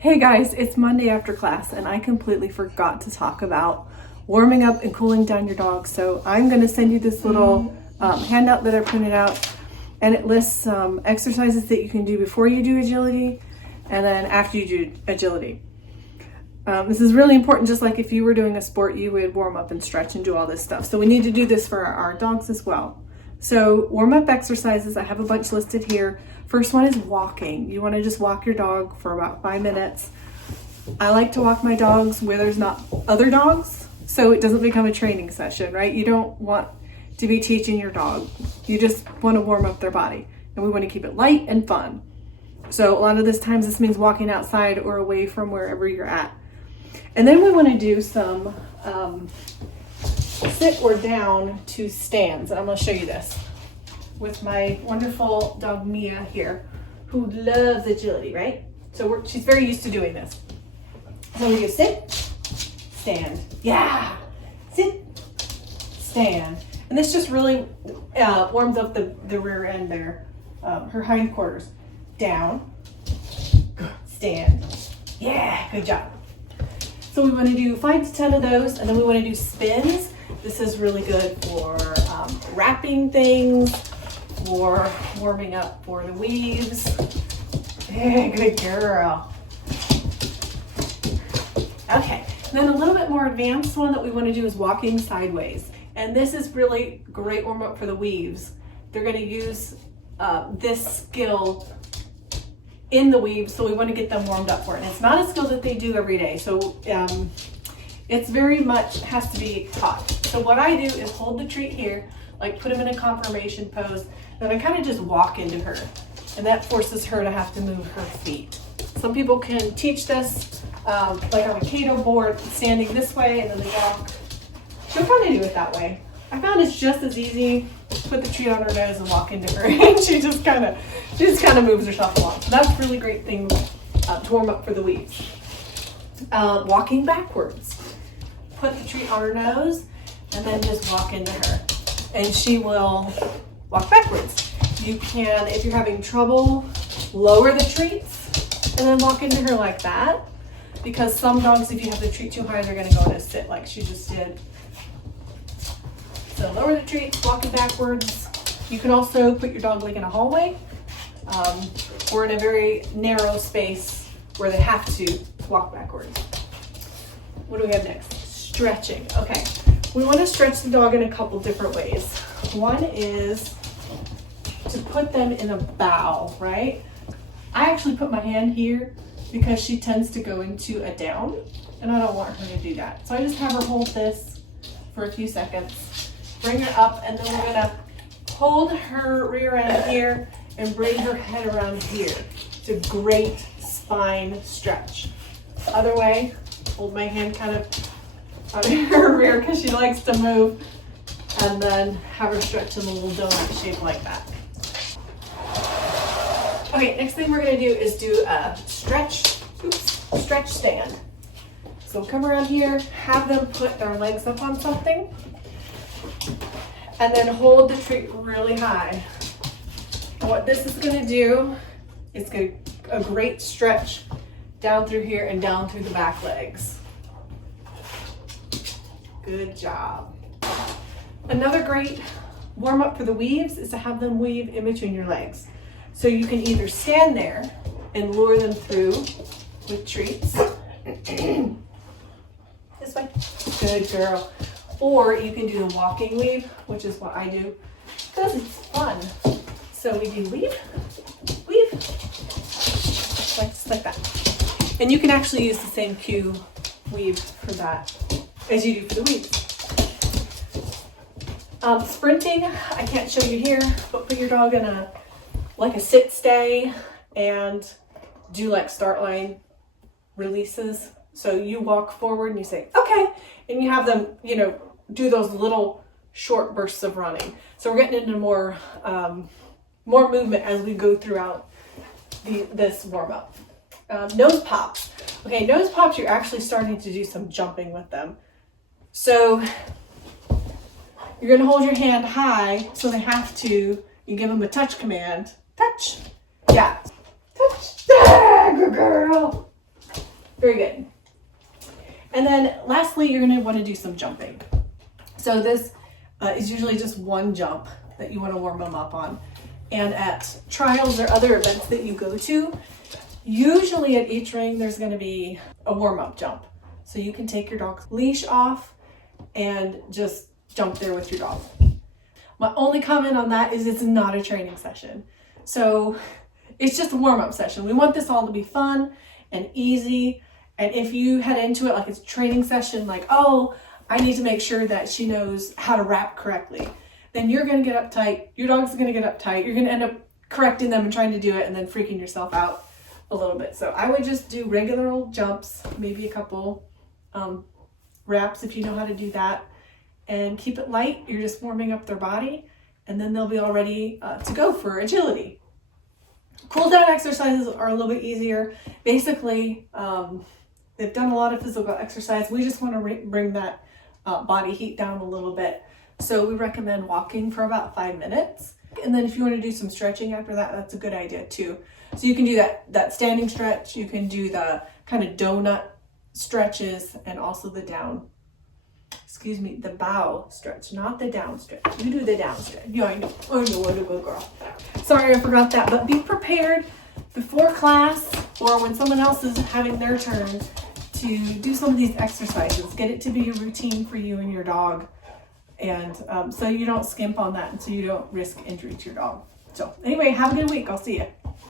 Hey guys, it's Monday after class and I completely forgot to talk about warming up and cooling down your dog. So I'm going to send you this little handout that I printed out, and it lists some exercises that you can do before you do agility and then after you do agility. This is really important. Just like if you were doing a sport, you would warm up and stretch and do all this stuff. So we need to do this for our dogs as well. So warm up exercises, I have a bunch listed here. First one is walking. You want to just walk your dog for about 5 minutes. I like to walk my dogs where there's not other dogs, so it doesn't become a training session, right? You don't want to be teaching your dog. You just want to warm up their body, and we want to keep it light and fun. So a lot of this means walking outside or away from wherever you're at. And then we want to do some sit or down to stands, and I'm going to show you this with my wonderful dog Mia here, who loves agility, right? So she's very used to doing this. So we do sit, stand, yeah, sit, stand. And this just really warms up the rear end there, her hindquarters. Down, stand, yeah, good job. So we want to do 5 to 10 of those, and then we want to do spins. This is really good for wrapping things, for warming up for the weaves. Yeah, good girl. Okay, and then a little bit more advanced one that we want to do is walking sideways. And this is really great warm up for the weaves. They're going to use this skill in the weaves, so we want to get them warmed up for it. And it's not a skill that they do every day, so it's very much has to be taught. So what I do is hold the treat here, like put them in a conformation pose, then I kind of just walk into her, and that forces her to have to move her feet. Some people can teach this like on a Kato board, standing this way and then they walk. She'll kind of do it that way. I found it's just as easy to put the treat on her nose and walk into her, and she just kind of moves herself along. So that's a really great thing to warm up for the weaves. Walking backwards. Put the treat on her nose and then just walk into her, and she will walk backwards. You can, if you're having trouble, lower the treats and then walk into her like that, because some dogs, if you have the treat too high, they're going to go in a sit like she just did. So lower the treats, walking backwards. You can also put your dog like in a hallway or in a very narrow space where they have to walk backwards. What do we have next? Stretching. Okay, we want to stretch the dog in a couple different ways. One is to put them in a bow, right? I actually put my hand here because she tends to go into a down, and I don't want her to do that. So I just have her hold this for a few seconds, bring her up, and then we're gonna hold her rear end here and bring her head around here. It's a great spine stretch. The other way, hold my hand kind of on her rear because she likes to move, and then have her stretch in a little donut shape like that. Okay, next thing we're gonna do is do a stretch stand. So come around here, have them put their legs up on something, and then hold the treat really high. And what this is gonna do is a great stretch down through here and down through the back legs. Good job. Another great warm up for the weaves is to have them weave in between your legs. So you can either stand there and lure them through with treats. This way. Good girl. Or you can do the walking weave, which is what I do, because it's fun. So we do weave, weave, just like that. And you can actually use the same cue weave for that as you do for the weaves. Sprinting, I can't show you here, but put your dog in a sit stay and do like start line releases. So you walk forward and you say, okay, and you have them, do those little short bursts of running. So we're getting into more movement as we go throughout this warm up. Nose pops. Okay, nose pops, you're actually starting to do some jumping with them. So you're gonna hold your hand high so they have to, you give them a touch command. Touch. Yeah. Touch. Ah, good girl. Very good. And then lastly, you're gonna wanna do some jumping. So this is usually just one jump that you wanna warm them up on. And at trials or other events that you go to, usually at each ring, there's gonna be a warm-up jump. So you can take your dog's leash off and just jump there with your dog. My only comment on that is it's not a training session. So it's just a warm-up session. We want this all to be fun and easy. And if you head into it like it's a training session, like, oh, I need to make sure that she knows how to wrap correctly, then you're gonna get uptight. Your dog's gonna get uptight. You're gonna end up correcting them and trying to do it and then freaking yourself out a little bit. So I would just do regular old jumps, maybe a couple wraps if you know how to do that, and keep it light. You're just warming up their body, and then they'll be all ready to go for agility. Cool down exercises are a little bit easier. Basically, they've done a lot of physical exercise. We just want to bring that body heat down a little bit. So we recommend walking for about 5 minutes. And then if you want to do some stretching after that, that's a good idea too. So you can do that standing stretch. You can do the kind of donut stretches and also the bow stretch, not the down stretch. You do the down stretch. Yeah, I know what a good girl. Sorry, I forgot that, but be prepared before class or when someone else is having their turn to do some of these exercises. Get it to be a routine for you and your dog. And so you don't skimp on that and so you don't risk injury to your dog. So anyway, have a good week. I'll see you.